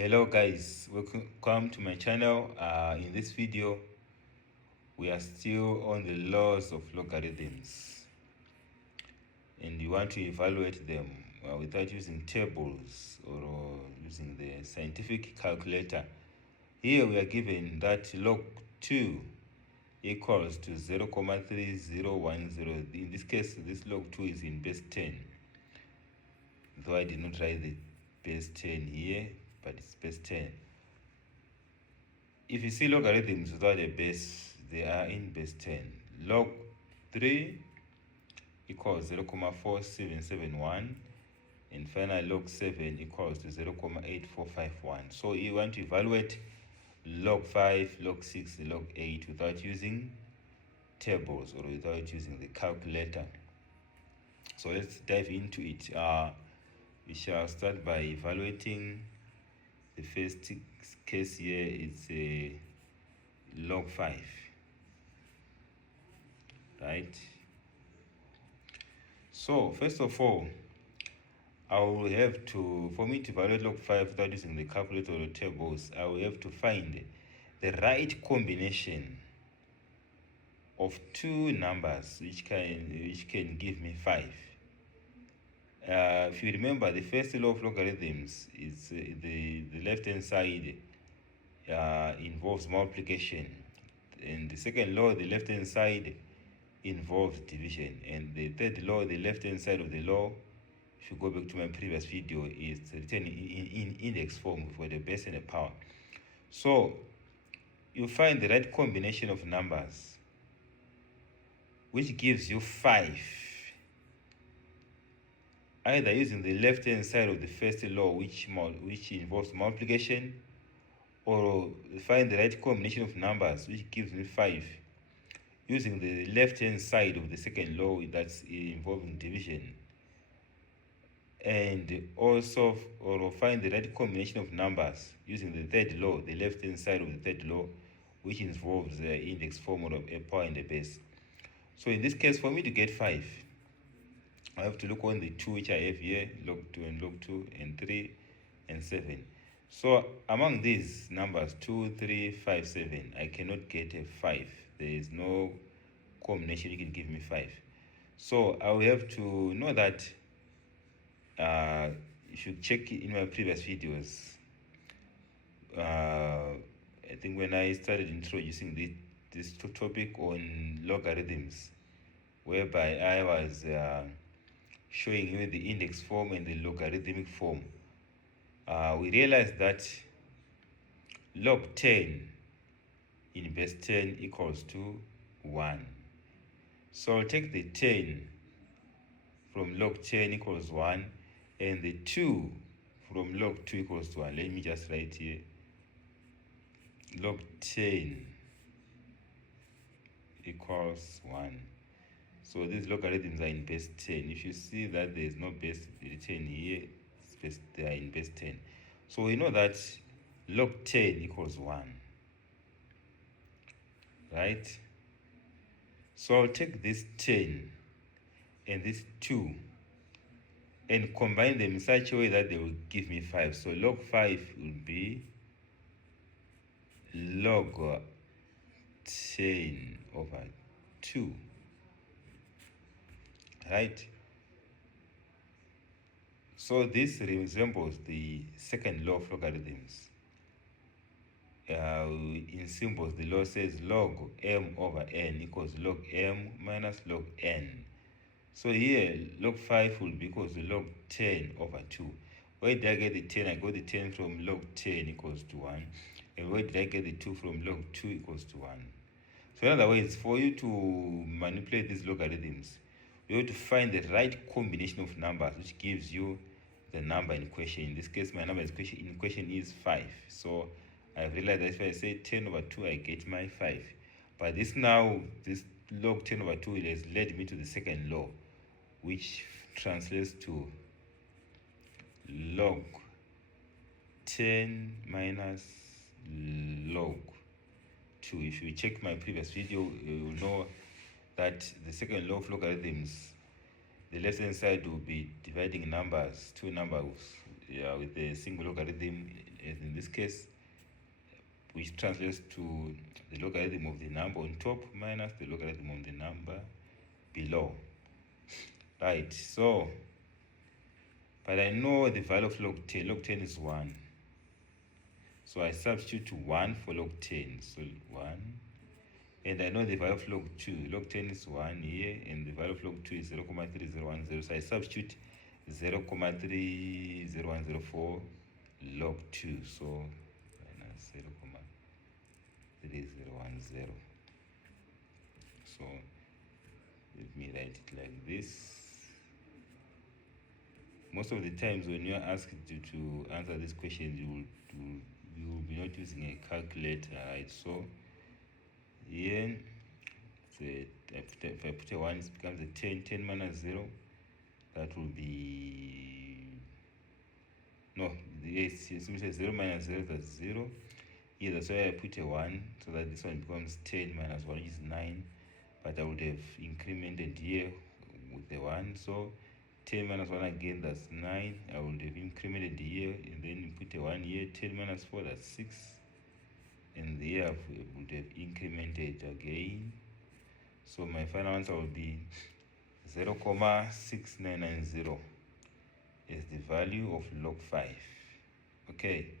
Hello guys, welcome to my channel. In this video we are still on the laws of logarithms, and we want to evaluate them without using tables or using the scientific calculator. Here we are given that log 2 equals to 0.3010. In this case, this log 2 is in base 10, though I did not write the base 10 here, but it's base 10. If you see logarithms without a base, they are in base 10. Log 3 equals 0.4771, and finally log 7 equals to 0.8451. So you want to evaluate log 5, log 6, log 8 without using tables or without using the calculator. So let's dive into it. We shall start by evaluating the first case here. It's a log 5, right? So first of all, I will have to, for me to evaluate log 5 without using the calculator or tables, I will have to find the right combination of two numbers which can give me 5. If you remember, the first law of logarithms is the left hand side involves multiplication, and the second law, the left hand side, involves division, and the third law, the left hand side of the law, if you go back to my previous video, is written in index form for the base and the power. So you find the right combination of numbers which gives you 5, either using the left hand side of the first law, which involves multiplication, or find the right combination of numbers which gives me 5 using the left hand side of the second law, that's involving division, and also or find the right combination of numbers using the third law, the left hand side of the third law, which involves the index form of a power and a base. So in this case, for me to get 5, I have to look on the 2 which I have here, log 2 and log 2, and 3 and 7. So among these numbers 2, 3, 5, 7, I cannot get a 5. There is no combination you can give me 5. So I will have to know that you should check in my previous videos. I think when I started introducing this topic on logarithms, whereby I was showing you the index form and the logarithmic form, we realized that log 10 in base 10 equals to 1. So I'll take the 10 from log 10 equals 1, and the 2 from log 2 equals to 1. Let me just write here log 10 equals 1. So these logarithms are in base 10. If you see that there is no base 10 here, they are in base 10. So we know that log 10 equals 1, right? So I'll take this 10 and this 2 and combine them in such a way that they will give me 5. So log 5 will be log 10 over 2, right? So this resembles the second law of logarithms. In symbols, the law says log m over n equals log m minus log n. So here, log 5 will be equals to log 10 over 2. Where did I get the 10? I got the 10 from log 10 equals to 1. And where did I get the 2 from? Log 2 equals to 1. So in other words, for you to manipulate these logarithms, you have to find the right combination of numbers which gives you the number in question. In this case, my number in question is 5. So I've realized that if I say 10 over 2, I get my 5. But this log 10 over 2 has led me to the second law, which translates to log 10 minus log 2. If you check my previous video, you will know that the second law of logarithms, the left hand side will be dividing numbers, two numbers with a single logarithm, as in this case, which translates to the logarithm of the number on top minus the logarithm of the number below. Right, so, but I know the value of log 10. Log 10 is 1. So I substitute 1 for log 10. So 1. And I know the value of log 2. Log 10 is 1 here, and the value of log 2is 0.3010. So I substitute 0.3010 for log 2. So minus 0.3010. So let me write it like this. Most of the times when you are asked to answer this question, you will be not using a calculator, right? So here, if I put a 1, it becomes a 10. 10 minus 0, that will be, no, yes, so we say 0 minus 0, that's 0. Here, that's why I put a 1, so that this one becomes 10 minus 1, which is 9. But I would have incremented here with the 1, so 10 minus 1 again, that's 9. I would have incremented here, and then put a 1 here. 10 minus 4, that's 6. And here I would have incremented again. So my final answer will be 0.6990 is the value of log 5. Okay.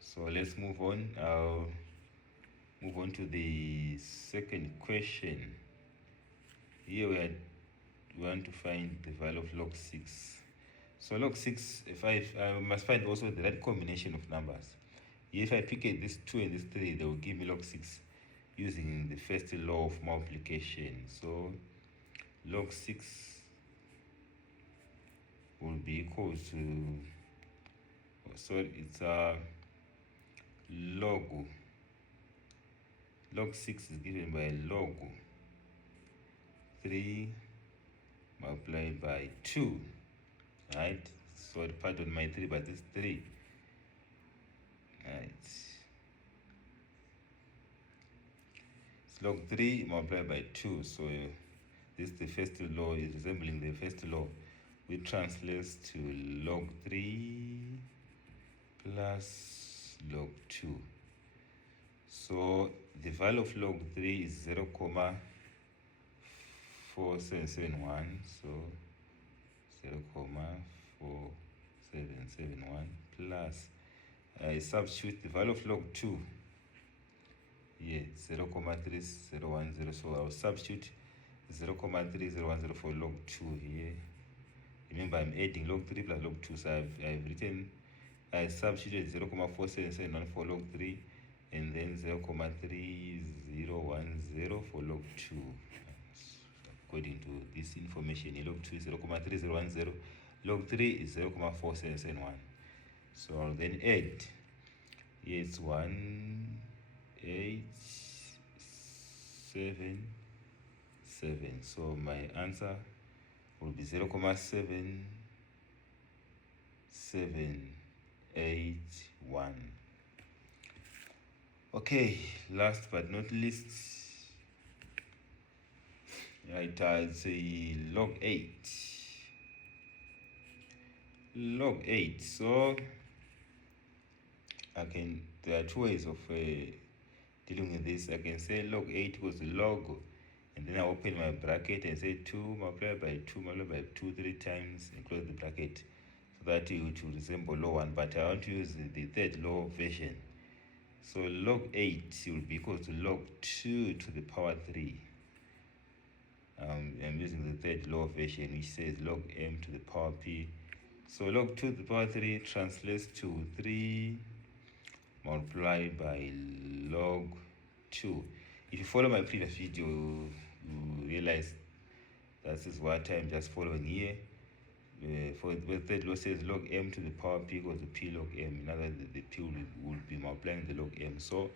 So let's move on. I'll move on to the second question. Here we want to find the value of log 6. So log 6, I must find also the right combination of numbers. If I pick this 2 and this 3, they will give me log 6 using the first law of multiplication. So log 6 will be equal to, it's log 6 is given by log 3 multiplied by 2, right? So pardon my 3, but this 3, right? It's log 3 multiplied by 2. So this the first law is resembling the first law, which translates to log 3 plus log 2. So the value of log 3 is 0.4771. So 0.4771 plus, I substitute the value of log 2 here, 0.3010. So I'll substitute 0.3010 for log 2 here. Remember, I'm adding log 3 plus log 2, so I substituted 0.4771 for log 3, and then 0.3010 for log 2. According to this information, log 2 is 0.3010, log 3 is 0.4771. So I'll then add. Here it's 1.877. So my answer will be 0.7781. Okay, last but not least, right, I'd say log 8. Log 8. So there are two ways of dealing with this. I can say log 8 equals log, and then I open my bracket and say 2 multiplied by 2 multiplied by 2 3 times and close the bracket, so that it will resemble law 1. But I want to use the third law version. So log 8 will be equal to log 2 to the power 3. I'm using the third law version, which says log m to the power p. So log 2 to the power 3 translates to 3 multiplied by log 2. If you follow my previous video, you realize that is what I'm just following here. For the third law says log m to the power p equals to p log m. In other words, the p will be multiplying the log m. So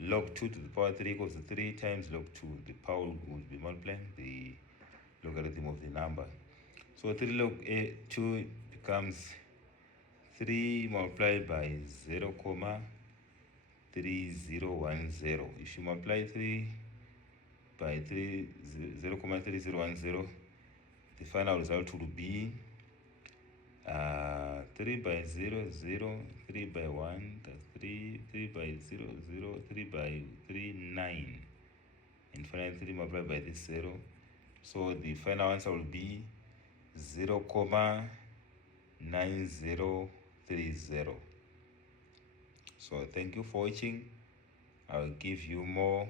log 2 to the power 3 equals to 3 times log 2. The power will be multiplying the logarithm of the number. So 3 log 2 becomes 3 multiplied by 0.3010. If you multiply 3 by 0.3010, the final result will be 3 by 0, 0, 3 by 1, that's 3, 3 by 0, 0, 3 by 3, 9. And finally 3 multiplied by this 0. So the final answer will be 0, 9030. So thank you for watching. I'll give you more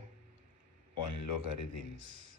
on logarithms.